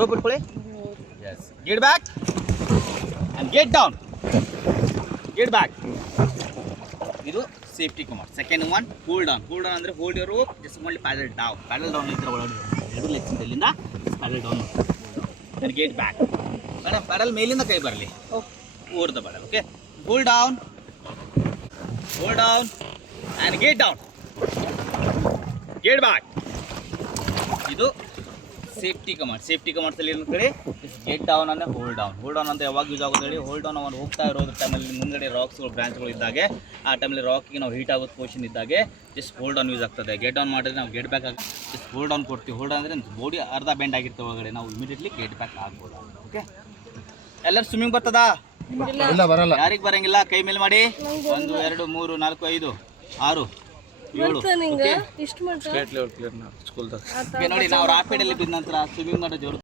Rope ಇಟ್ಕೊಳ್ಳಿ. Yes, get back and get down, get back. ಇದು safety command. Second one, hold down. Hold down ಅಂದರೆ hold your rope, just only paddle down. Paddle down ಇದ್ರೆ ಒಳಗಡೆ ಎರಡು ಲೆಗ್ಸಿಂದ ಇಲ್ಲಿಂದ paddle down and get back. Madam paddle ಮೇಲಿಂದ ಕೈ ಬರಲಿ, over the paddle. Okay, hold down, hold down and get down, get back. ಇದು ಸೇಫ್ಟಿ ಕಮಾಂಡ್. ಸೇಫ್ಟಿ ಕಮಾಂಡ್ಸಲ್ಲಿ ಏನು ಕಡೆ ಗೆಟ್ ಡೌನ್ ಅಂದರೆ ಹೋಲ್ಡ್ ಡೌನ್. ಹೋಲ್ಡ್ ಡೌನ್ ಅಂತ ಯಾವಾಗ ಯೂಸ್ ಆಗೋದು ಹೇಳಿ, ಹೋಲ್ಡ್ ಡೌನ್ ಅವನು ಹೋಗ್ತಾ ಇರೋದು ಟೈಮಲ್ಲಿ ಮುಂದಗಡೆ ರಾಕ್ಸ್ಗಳು ಬ್ರಾಂಚ್ಗಳು ಇದ್ದಾಗೆ, ಆ ಟೈಮಲ್ಲಿ ರಾಕಿಗೆ ನಾವು ಹೀಟ್ ಆಗೋದು ಪೊಸಿಷನ್ ಇದ್ದಾಗೆ ಜಸ್ಟ್ ಹೋಲ್ಡ್ ಡೌನ್ ಯೂಸ್ ಆಗ್ತದೆ. ಗೆಟ್ ಡೌನ್ ಮಾಡಿದ್ರೆ ನಾವು ಗೆಟ್ ಬ್ಯಾಕ್ ಆಗಿ ಜಸ್ಟ್ ಹೋಲ್ಡ್ ಡೌನ್ ಕೊಡ್ತೀವಿ. ಹೋಲ್ಡ್ ಅಂದರೆ ಬಾಡಿ ಅರ್ಧ ಬೆಂಡ್ ಆಗಿರ್ತವೆ ಒಳಗಡೆ, ನಾವು ಇಮಿಡಿಯೇಟ್ಲಿ ಗೆಟ್ ಬ್ಯಾಕ್ ಆಗ್ಬೋದು. ಓಕೆ, ಎಲ್ಲರೂ ಸ್ವಿಮ್ಮಿಂಗ್ ಬರ್ತದಾ? ಬರಲ್ಲ. ಯಾರಿಗೆ ಬರಂಗಿಲ್ಲ ಕೈ ಮೇಲೆ ಮಾಡಿ. 1 2 3 4 5 6 7. ಇಷ್ಟು ನೋಡಿ, ನಾವು ರಾಪಿಡಲ್ಲಿ ಬಿದ್ದ ನಂತರ ಸ್ವಿಮ್ಮಿಂಗ್ ಮಾಡೋ ಜೋರು